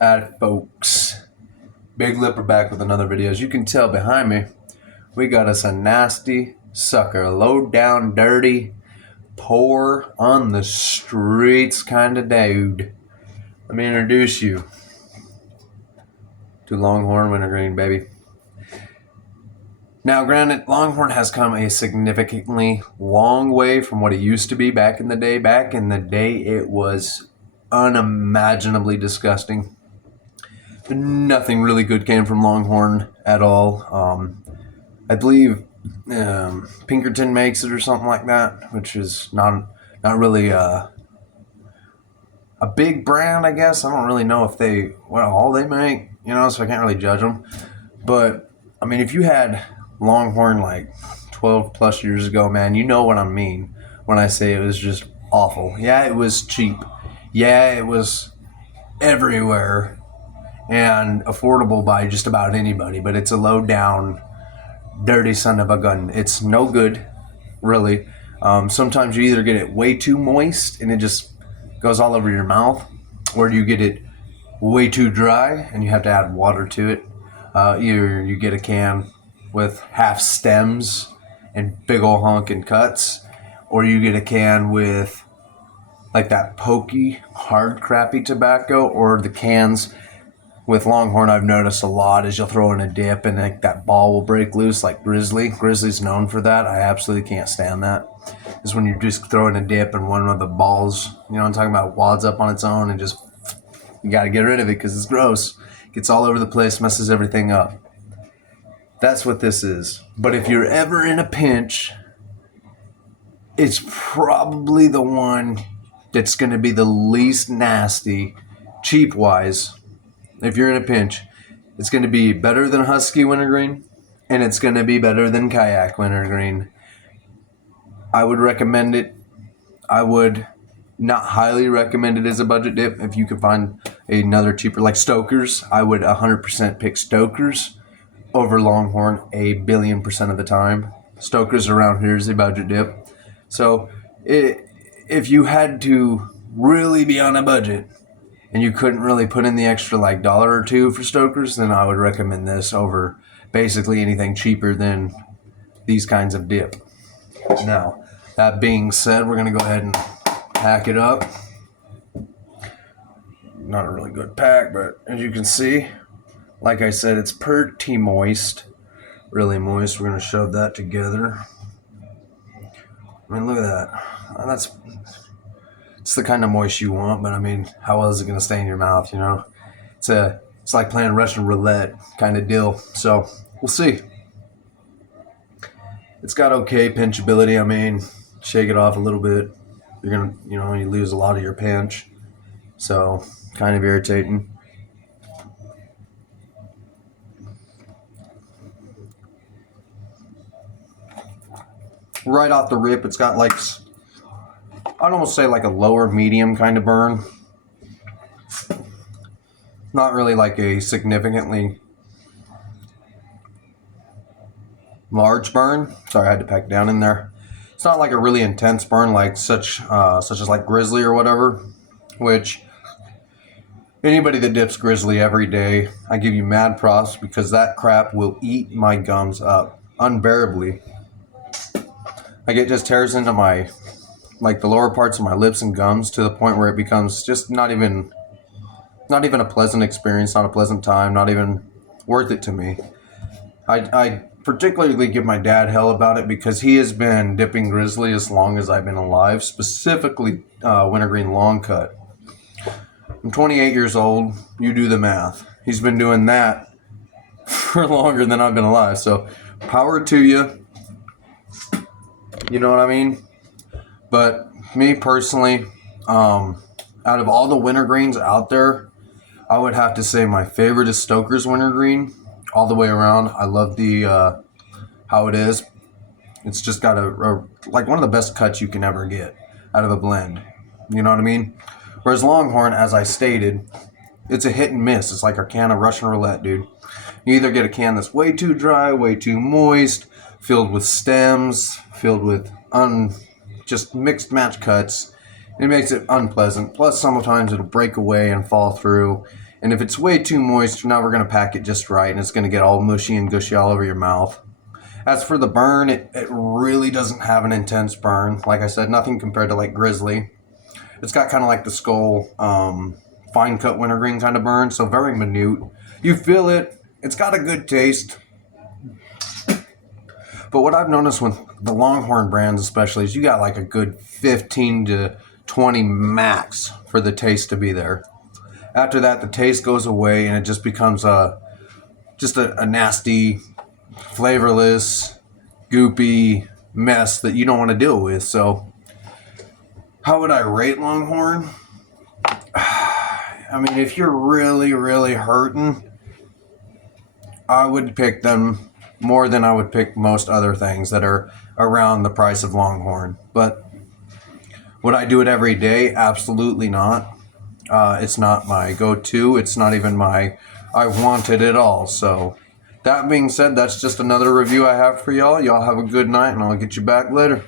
Folks, Big Lipper back with another video. As you can tell behind me, we got us a nasty sucker, low down, dirty, poor on the streets kind of dude. Let me introduce you to Longhorn Wintergreen, baby. Now, granted, Longhorn has come a significantly long way from what it used to be back in the day. Back in the day, it was unimaginably disgusting. Nothing really good came from Longhorn at all. I believe Pinkerton makes it or something like that, which is not really a big brand, I guess. I don't really know if all they make, so I can't really judge them. But I mean, if you had Longhorn like 12 plus years ago, man, you know what I mean when I say it was just awful. Yeah, it was cheap. Yeah, it was everywhere and affordable by just about anybody, but it's a low down, dirty son of a gun. It's no good, really. Sometimes you either get it way too moist and it just goes all over your mouth, or you get it way too dry and you have to add water to it. Either you get a can with half stems and big ol' honking cuts, or you get a can with like that pokey, hard, crappy tobacco, or the cans with Longhorn I've noticed a lot is you'll throw in a dip and like that ball will break loose like Grizzly. Grizzly's known for that. I absolutely can't stand that. Is when you just throw in a dip and one of the balls, I'm talking about, wads up on its own and just, you got to get rid of it because it's gross. Gets all over the place, messes everything up. That's what this is. But if you're ever in a pinch, it's probably the one that's going to be the least nasty, cheap-wise. If you're in a pinch, it's going to be better than Husky Wintergreen, and it's going to be better than Kayak Wintergreen. I would recommend it. I would not highly recommend it as a budget dip. If you could find another cheaper, like Stoker's, I would 100% pick Stoker's over Longhorn 1,000,000,000% of the time. Stoker's around here is a budget dip. So if you had to really be on a budget and you couldn't really put in the extra like $1 or $2 for Stoker's, then I would recommend this over basically anything cheaper than these kinds of dip. Now, that being said, we're going to go ahead and pack it up. Not a really good pack, but as you can see, like I said, it's pretty moist. Really moist. We're going to shove that together. I mean, look at that. It's the kind of moist you want, but I mean, how well is it going to stay in your mouth, It's like playing Russian roulette kind of deal. So, we'll see. It's got okay pinchability. I mean, shake it off a little bit, you're going to, you lose a lot of your pinch. So, kind of irritating. Right off the rip, it's got like, I'd almost say like a lower medium kind of burn. Not really like a significantly large burn. Sorry, I had to pack down in there. It's not like a really intense burn like such as like Grizzly or whatever, which anybody that dips Grizzly every day, I give you mad props, because that crap will eat my gums up unbearably. Like, it just tears into the lower parts of my lips and gums to the point where it becomes just not even a pleasant experience, not a pleasant time, not even worth it to me. I particularly give my dad hell about it because he has been dipping Grizzly as long as I've been alive, specifically Wintergreen Long Cut. I'm 28 years old. You do the math. He's been doing that for longer than I've been alive. So power to you. You know what I mean? But me personally, out of all the wintergreens out there, I would have to say my favorite is Stoker's Wintergreen. All the way around. I love the how it is. It's just got like one of the best cuts you can ever get out of a blend. You know what I mean? Whereas Longhorn, as I stated, it's a hit and miss. It's like a can of Russian roulette, dude. You either get a can that's way too dry, way too moist, filled with stems, filled with just mixed match cuts. It makes it unpleasant. Plus, sometimes it'll break away and fall through, And if it's way too moist, now we're going to pack it just right, and it's going to get all mushy and gushy all over your mouth. As for the burn, it really doesn't have an intense burn. Like I said, nothing compared to like Grizzly. It's got kind of like the Skull fine cut wintergreen kind of burn, so very minute. You feel it. It's got a good taste. But what I've noticed with the Longhorn brands especially is you got like a good 15 to 20 max for the taste to be there. After that, the taste goes away and it just becomes just a nasty, flavorless, goopy mess that you don't want to deal with. So how would I rate Longhorn? I mean, if you're really, really hurting, I would pick them more than I would pick most other things that are around the price of Longhorn. But would I do it every day? Absolutely not. It's not my go-to. It's not even my I want it at all. So that being said, that's just another review I have for y'all. Y'all have a good night, and I'll get you back later.